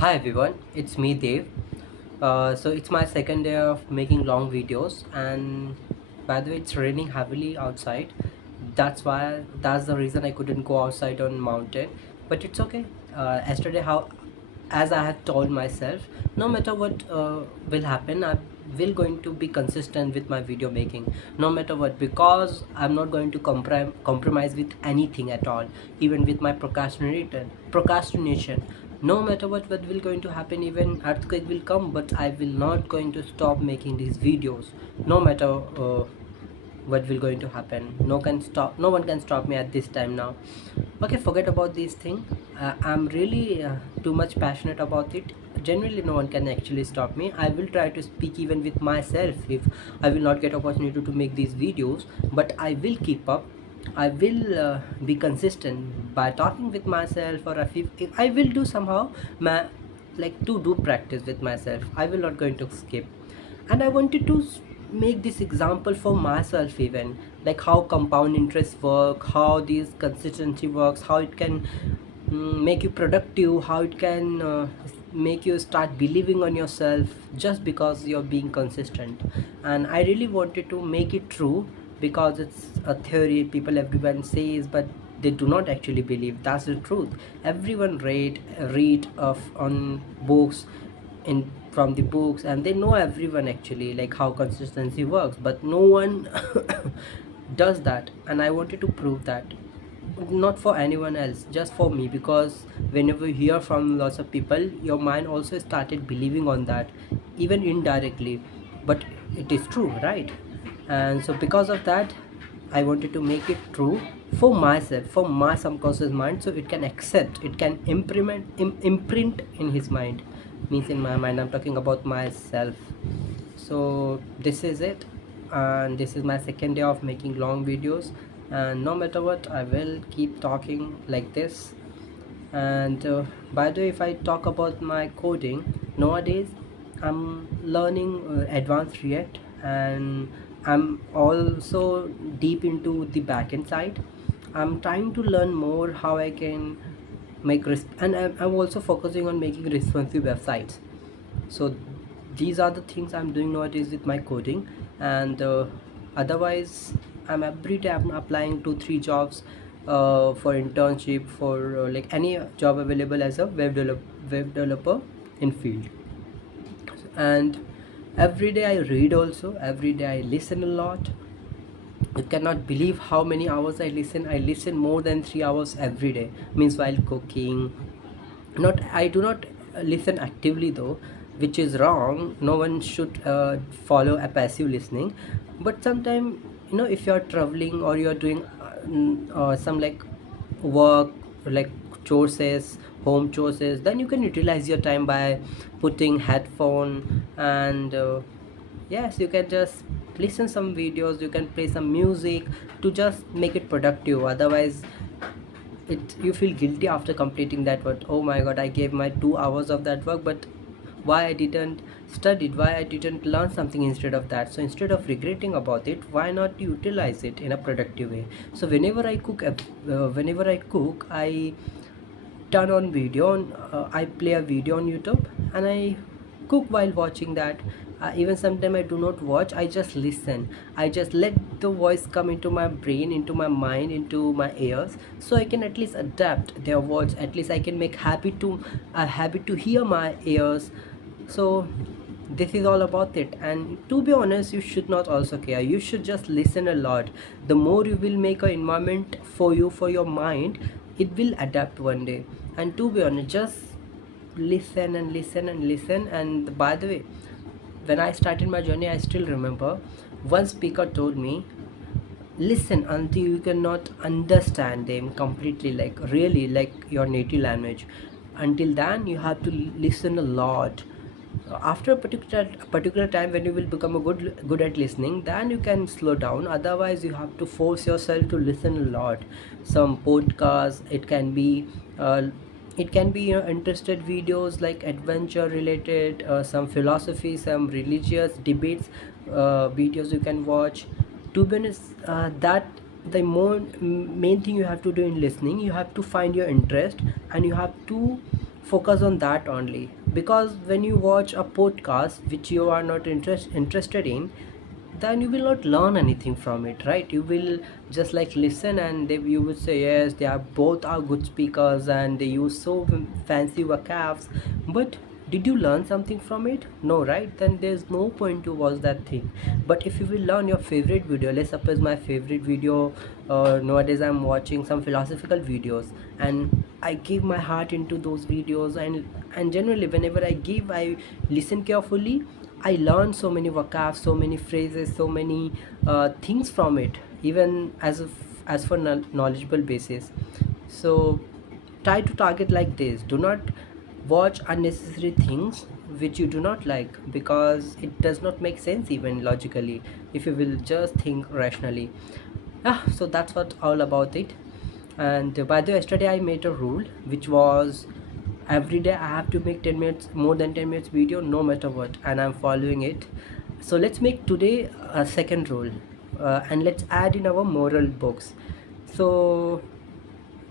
Hi everyone, it's me Dev. So it's my second day of making long videos, and by the way, it's raining heavily outside. That's the reason I couldn't go outside on mountain, but it's okay. Yesterday, how as I had told myself, no matter what will happen, I will going to be consistent with my video making, no matter what, because I'm not going to compromise with anything at all, even with my procrastination. No matter what will going to happen, even earthquake will come, but I will not going to stop making these videos, no matter what will going to happen. No one can stop me at this time now. Okay, forget about this thing. I'm really too much passionate about it. Genuinely, no one can actually stop me. I will try to speak even with myself if I will not get opportunity to make these videos, but I will keep up. I will be consistent by talking with myself, or if I will do somehow like to do practice with myself. I will not going to skip. And I wanted to make this example for myself, even like how compound interest work, how this consistency works, how it can make you productive, how it can make you start believing on yourself just because you're being consistent. And I really wanted to make it true, because it's a theory people everyone says, but they do not actually believe that's the truth. Everyone read of on books, in from the books, and they know everyone actually like how consistency works, but no one does that. And I wanted to prove that, not for anyone else, just for me, because whenever you hear from lots of people, your mind also started believing on that, even indirectly, but it is true, right? And so because of that, I wanted to make it true for myself, for my subconscious mind, so it can accept, it can imprint in his mind, means in my mind, I'm talking about myself. So this is it, and this is my second day of making long videos, and no matter what, I will keep talking like this. And by the way, if I talk about my coding, nowadays I'm learning advanced React, and I'm also deep into the backend side. I'm trying to learn more how I can and I'm also focusing on making responsive websites. So these are the things I'm doing nowadays with my coding. And otherwise, I'm every day I'm applying to 3 jobs for internship, for like any job available as a web developer in field. And every day I read, also every day I listen a lot. You cannot believe how many hours I listen more than 3 hours every day, means while cooking. Not, I do not listen actively though, which is wrong. No one should follow a passive listening. But sometimes, if you're traveling, or you're doing some like work, like chores, home chores, then you can utilize your time by putting headphone, and yes, you can just listen some videos, you can play some music to just make it productive. Otherwise, it you feel guilty after completing that work. Oh my god, I gave my 2 hours of that work, but why I didn't study, why I didn't learn something instead of that? So instead of regretting about it, why not utilize it in a productive way? So whenever I cook, I turn on video on I play a video on YouTube, and I cook while watching that. Even sometimes I do not watch, I just listen. I just let the voice come into my brain, into my mind, into my ears, so I can at least adapt their words. At least I can make a habit to hear my ears. So this is all about it. And to be honest, you should not also care, you should just listen a lot. The more you will make an environment for you, for your mind, it will adapt one day. And to be honest, just listen and listen and listen. And by the way, when I started my journey, I still remember one speaker told me, listen until you cannot understand them completely, like really, like your native language. Until then, you have to listen a lot. After a particular time, when you will become a good at listening, then you can slow down. Otherwise, you have to force yourself to listen a lot. Some podcasts, it can be interested videos, like adventure related, some philosophy, some religious debates, videos you can watch. To be honest, that the main thing you have to do in listening, you have to find your interest, and you have to focus on that only, because when you watch a podcast which you are not interested in, then you will not learn anything from it, right? You will just like listen, and you will say yes, they are both are good speakers and they use so fancy vocabs, but did you learn something from it? No, right? Then there's no point to watch that thing. But if you will learn your favorite video, let's suppose my favorite video, nowadays I'm watching some philosophical videos, and I give my heart into those videos, and generally whenever I listen carefully, I learn so many vocab, so many phrases, so many things from it, even as for knowledgeable basis. So try to target like this. Do not watch unnecessary things which you do not like, because it does not make sense even logically if you will just think rationally. So that's what all about it. And by the way, yesterday I made a rule which was every day I have to make 10 minutes, more than 10 minutes video, no matter what, and I'm following it. So let's make today a second rule, and let's add in our moral books. So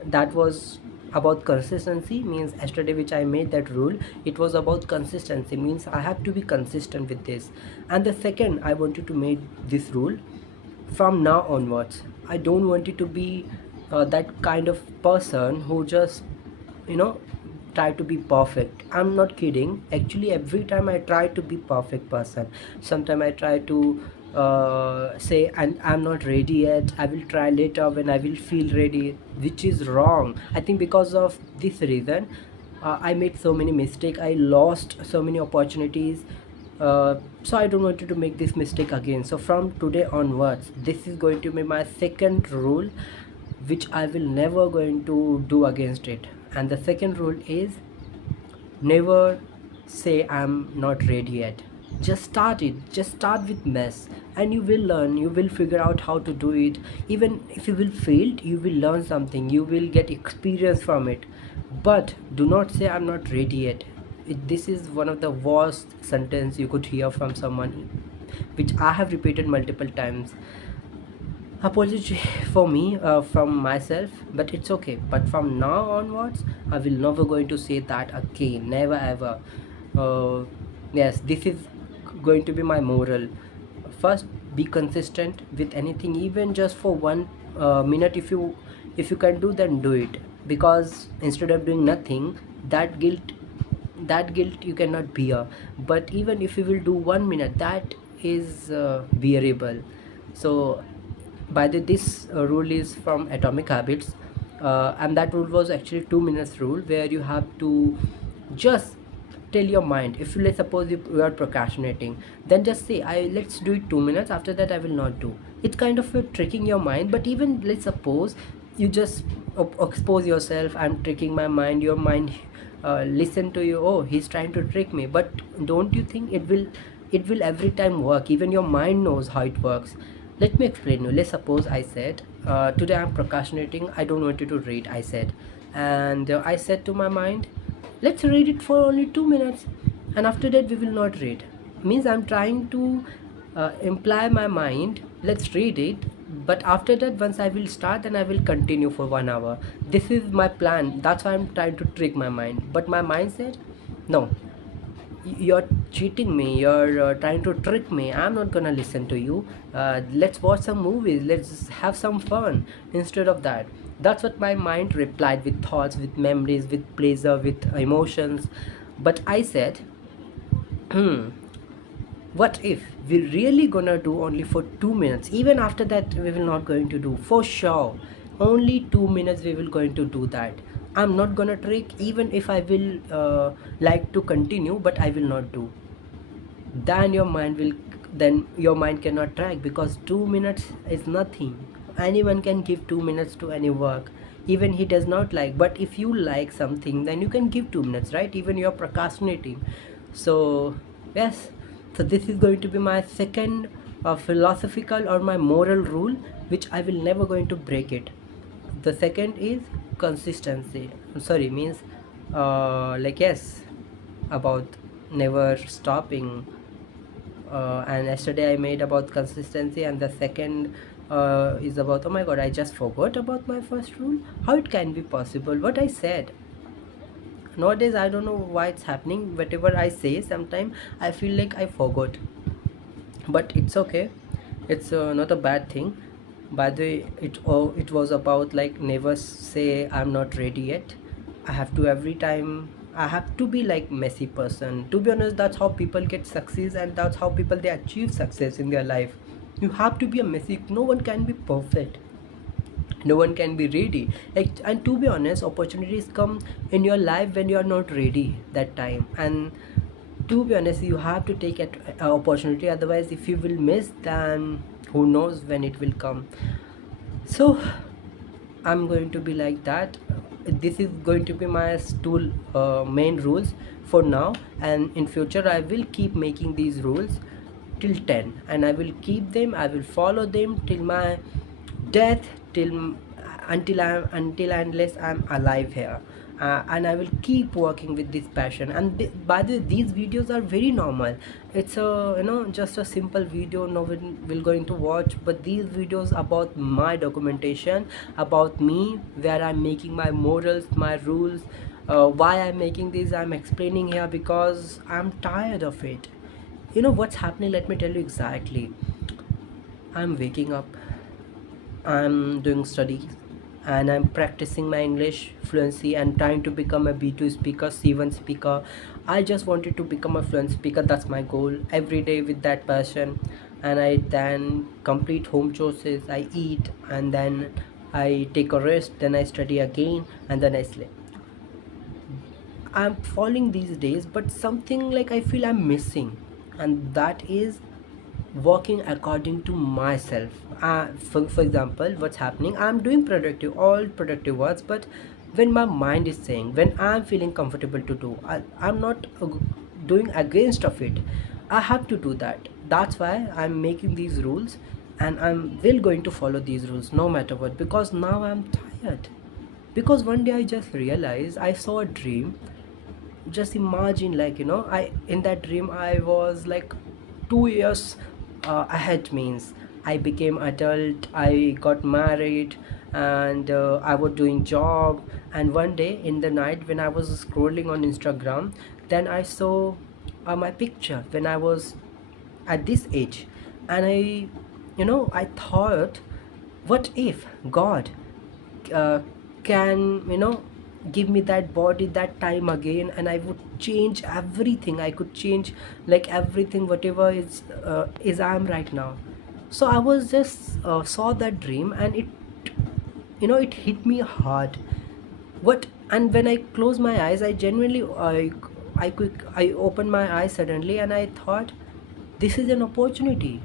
that was about consistency, means yesterday which I made that rule, it was about consistency, means I have to be consistent with this. And the second I wanted to make this rule, from now onwards I don't want it to be that kind of person who just, you know, try to be perfect. I'm not kidding, actually every time I try to be perfect person. Sometimes I try to say, and I'm not ready yet, I will try later when I will feel ready, which is wrong. I think because of this reason, I made so many mistakes, I lost so many opportunities. So I don't want you to make this mistake again. So from today onwards, this is going to be my second rule, which I will never going to do against it. And the second rule is, never say I'm not ready yet. Just start it, just start with mess, and you will learn, you will figure out how to do it. Even if you will fail, you will learn something, you will get experience from it. But do not say I'm not ready yet. This is one of the worst sentence you could hear from someone, which I have repeated multiple times. Apology for me, from myself, but it's okay. But from now onwards, I will never going to say that again, never ever. uh, yes, this is going to be my moral. First, be consistent with anything, even just for 1 minute. If you can do, then do it, because instead of doing nothing, that guilt that guilt you cannot bear. But even if you will do 1 minute, that is bearable. So by the this rule is from Atomic Habits, and that rule was actually 2 minutes rule, where you have to just tell your mind, if you, let's suppose you are procrastinating, then just say, I let's do it 2 minutes, after that I will not do. It's kind of tricking your mind. But even let's suppose you just expose yourself, I'm tricking my mind, your mind listen to you, oh, he's trying to trick me. But don't you think it will every time work? Even your mind knows how it works. Let me explain you. Let's suppose I said, today I'm procrastinating, I don't want you to read, I said. And I said to my mind, let's read it for only 2 minutes, and after that we will not read. Means I'm trying to imply my mind, let's read it, but after that, once I will start, then I will continue for 1 hour. This is my plan, that's why I'm trying to trick my mind. But my mind said, no, you're cheating me, you're trying to trick me, I'm not gonna listen to you. Let's watch some movies, let's have some fun instead of that. That's what my mind replied, with thoughts, with memories, with pleasure, with emotions. But I said, hmm, what if we really gonna do only for 2 minutes? Even after that we will not going to do, for sure. Only 2 minutes we will going to do that. I'm not gonna trick, even if I will like to continue, but I will not do. Then your mind cannot track, because 2 minutes is nothing. Anyone can give 2 minutes to any work, even he does not like. But if you like something, then you can give 2 minutes, right? Even you're procrastinating. So yes, so this is going to be my second philosophical or my moral rule, which I will never going to break it. The second is consistency. Sorry, means like, yes, about never stopping. And yesterday I made about consistency, and the second is about, oh my god, I just forgot about my first rule. How it can be possible? What I said, nowadays I don't know why it's happening. Whatever I say, sometimes I feel like I forgot, but it's okay. It's not a bad thing. By the way, it was about like never say I'm not ready yet. I have to every time. I have to be like messy person. To be honest, that's how people get success, and that's how people they achieve success in their life. You have to be a messy. No one can be perfect. No one can be ready. Like, and to be honest, opportunities come in your life when you are not ready that time. And to be honest, you have to take it opportunity. Otherwise, if you will miss, then who knows when it will come. So I'm going to be like that. This is going to be my stool main rules for now, and in future I will keep making these rules till 10, and I will keep them. I will follow them till my death, till until unless I'm alive here. And I will keep working with this passion. And by the way, these videos are very normal. It's a just a simple video no one will going to watch, but these videos about my documentation, about me, where I'm making my morals, my rules, why I'm making these, I'm explaining here because I'm tired of it. You know what's happening, let me tell you exactly. I'm waking up, I'm doing studies, and I'm practicing my English fluency and trying to become a B2 speaker, C1 speaker. I just wanted to become a fluent speaker. That's my goal every day with that passion. And I then complete home chores, I eat, and then I take a rest, then I study again, and then I sleep. I'm following these days, but something like I feel I'm missing, and that is working according to myself. For example, what's happening, I'm doing productive all productive works, but when my mind is saying, when I'm feeling comfortable to do, I'm not doing against of it. I have to do that. That's why I'm making these rules, and I'm will going to follow these rules no matter what, because now I'm tired. Because one day I just realized, I saw a dream. Just imagine, like, I in that dream I was like 2 years ahead. Means I became adult, I got married, and I was doing job. And one day in the night when I was scrolling on Instagram, then I saw my picture when I was at this age. And I thought, what if God uh, can give me that body that time again, and I would change everything. I could change like everything, whatever is I am right now. So I was just saw that dream, and it hit me hard. What? And when I close my eyes, I genuinely I opened my eyes suddenly, and I thought, this is an opportunity.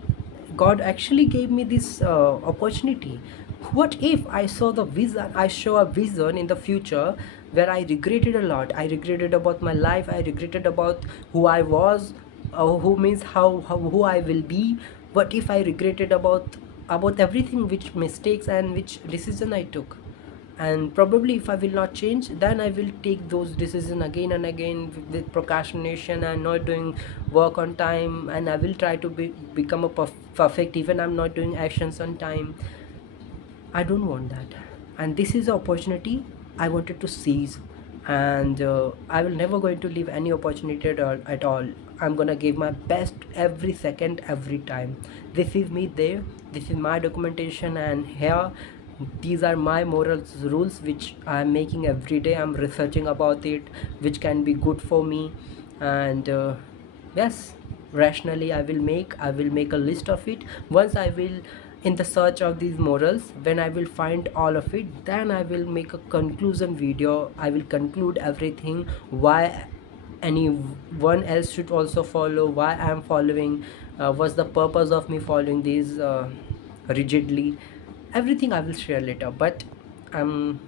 God actually gave me this opportunity. What if I saw the vision, I show a vision in the future where I regretted a lot. I regretted about my life, I regretted about who I was, who means how who I will be. What if I regretted about everything, which mistakes and which decision I took. And probably if I will not change, then I will take those decisions again and again with procrastination and not doing work on time, and I will try to become a perfect even I'm not doing actions on time. I don't want that. And this is an opportunity I wanted to seize. And I will never going to leave any opportunity at all. I'm gonna give my best every second, every time. This is me there. This is my documentation, and here these are my morals rules which I'm making every day. I'm researching about it, which can be good for me. And yes, rationally I will make a list of it. Once I will in the search of these morals, when I will find all of it, then I will make a conclusion video. I will conclude everything, why anyone else should also follow, why I am following, what's the purpose of me following these rigidly. Everything I will share later, but I'm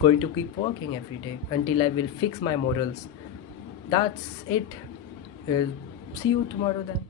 going to keep working every day until I will fix my morals. That's it. uh, See you tomorrow then.